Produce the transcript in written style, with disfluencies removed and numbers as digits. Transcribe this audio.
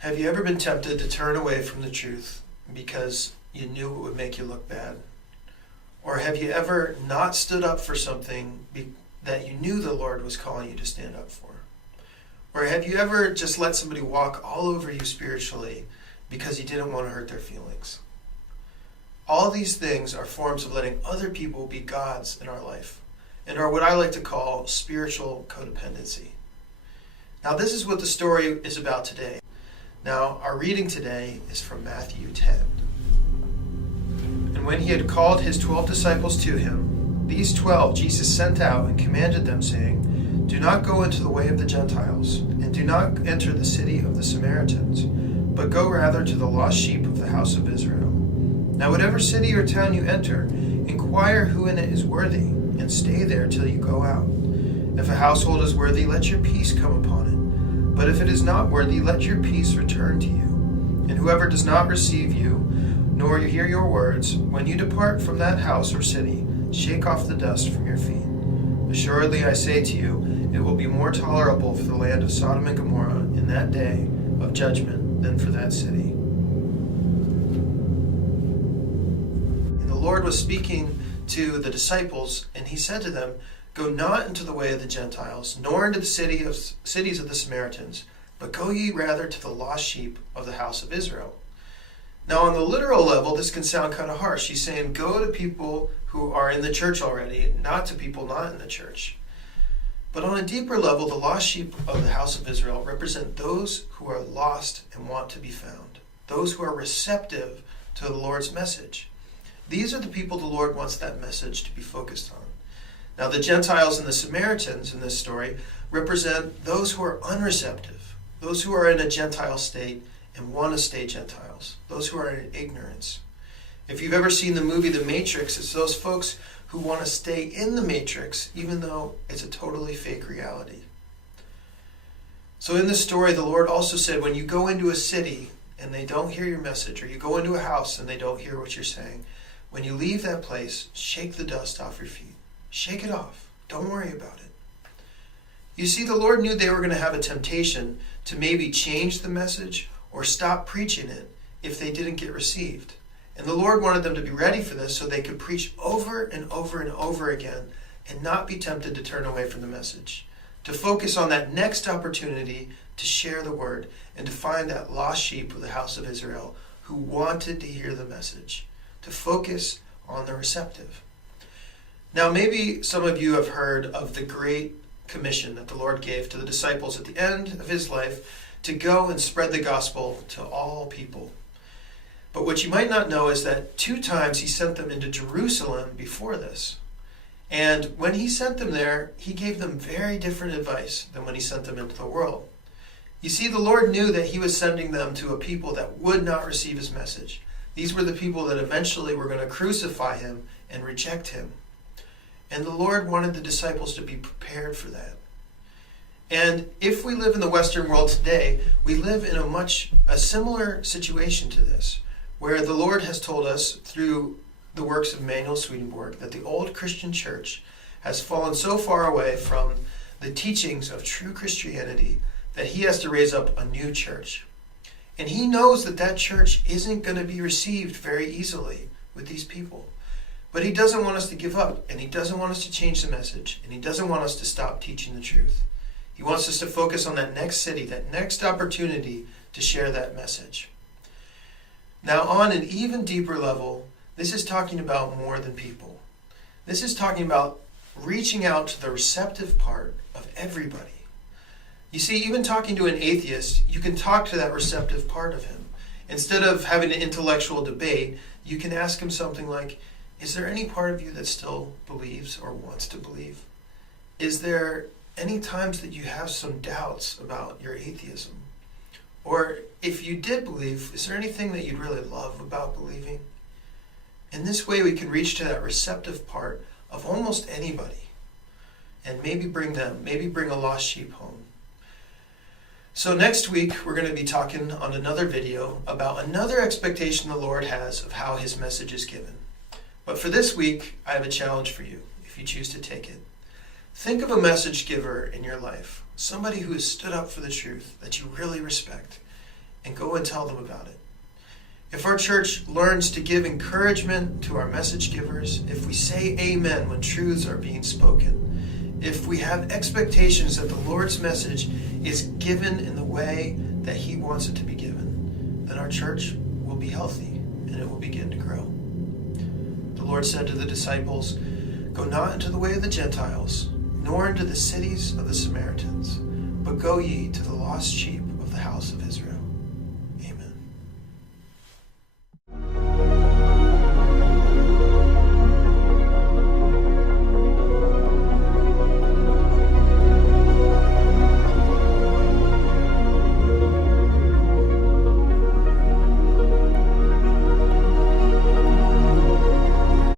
Have you ever been tempted to turn away from the truth because you knew it would make you look bad? Or have you ever not stood up for something that you knew the Lord was calling you to stand up for? Or have you ever just let somebody walk all over you spiritually because you didn't want to hurt their feelings? All these things are forms of letting other people be gods in our life and are what I like to call spiritual codependency. Now, this is what the story is about today. Now, our reading today is from Matthew 10. And when he had called his 12 disciples to him, these 12 Jesus sent out and commanded them, saying, "Do not go into the way of the Gentiles, and do not enter the city of the Samaritans, but go rather to the lost sheep of the house of Israel. Now whatever city or town you enter, inquire who in it is worthy, and stay there till you go out. If a household is worthy, let your peace come upon it. But if it is not worthy, let your peace return to you. And whoever does not receive you, nor you hear your words, when you depart from that house or city, shake off the dust from your feet. Assuredly I say to you, it will be more tolerable for the land of Sodom and Gomorrah in that day of judgment than for that city." And the Lord was speaking to the disciples, and he said to them, "Go not into the way of the Gentiles, nor into the cities of the Samaritans, but go ye rather to the lost sheep of the house of Israel." Now, on the literal level, this can sound kind of harsh. He's saying, go to people who are in the church already, not to people not in the church. But on a deeper level, the lost sheep of the house of Israel represent those who are lost and want to be found, those who are receptive to the Lord's message. These are the people the Lord wants that message to be focused on. Now, the Gentiles and the Samaritans in this story represent those who are unreceptive, those who are in a Gentile state and want to stay Gentiles, those who are in ignorance. If you've ever seen the movie The Matrix, it's those folks who want to stay in the Matrix even though it's a totally fake reality. So in this story, the Lord also said, when you go into a city and they don't hear your message, or you go into a house and they don't hear what you're saying, when you leave that place, shake the dust off your feet. Shake it off. Don't worry about it. You see, the Lord knew they were going to have a temptation to maybe change the message or stop preaching it if they didn't get received. And the Lord wanted them to be ready for this so they could preach over and over and over again and not be tempted to turn away from the message, to focus on that next opportunity to share the word and to find that lost sheep of the house of Israel who wanted to hear the message, to focus on the receptive. Now, maybe some of you have heard of the Great Commission that the Lord gave to the disciples at the end of his life to go and spread the gospel to all people. But what you might not know is that 2 times he sent them into Jerusalem before this. And when he sent them there, he gave them very different advice than when he sent them into the world. You see, the Lord knew that he was sending them to a people that would not receive his message. These were the people that eventually were going to crucify him and reject him. And the Lord wanted the disciples to be prepared for that. And if we live in the Western world today, we live in a similar situation to this, where the Lord has told us through the works of Emanuel Swedenborg that the old Christian church has fallen so far away from the teachings of true Christianity that he has to raise up a new church. And he knows that that church isn't going to be received very easily with these people. But he doesn't want us to give up, and he doesn't want us to change the message, and he doesn't want us to stop teaching the truth. He wants us to focus on that next city, that next opportunity to share that message. Now, on an even deeper level, this is talking about more than people. This is talking about reaching out to the receptive part of everybody. You see, even talking to an atheist, you can talk to that receptive part of him. Instead of having an intellectual debate, you can ask him something like, is there any part of you that still believes or wants to believe? Is there any times that you have some doubts about your atheism? Or if you did believe, is there anything that you'd really love about believing? In this way, we can reach to that receptive part of almost anybody and maybe bring a lost sheep home. So next week, we're going to be talking on another video about another expectation the Lord has of how his message is given. But for this week, I have a challenge for you, if you choose to take it. Think of a message giver in your life, somebody who has stood up for the truth that you really respect, and go and tell them about it. If our church learns to give encouragement to our message givers, if we say amen when truths are being spoken, if we have expectations that the Lord's message is given in the way that he wants it to be given, then our church will be healthy and it will begin to grow. The Lord said to the disciples, "Go not into the way of the Gentiles, nor into the cities of the Samaritans, but go ye to the lost sheep of the house of Israel."